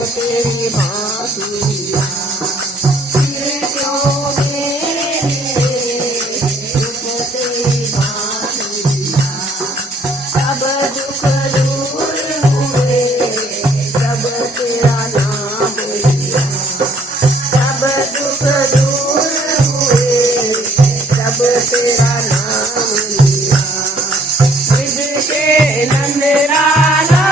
तेरी बांसुरिया फिर क्यों मेरे रूप तेरी बांसुरिया सब दुख दूर हुए जब तेरा नाम लिया सब दुख दूर हुए जब तेरा नाम लिया ब्रज के नंद लाला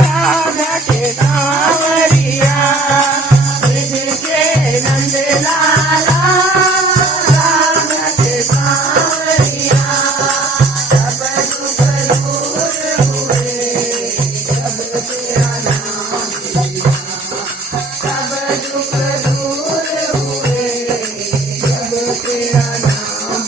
राधा के कांवरिया ब्रज के नंद लाला राधा के कांवरिया सब दुख दूर हुए जब तेरा नाम लिया सब दुख दूर हुए जब तेरा नाम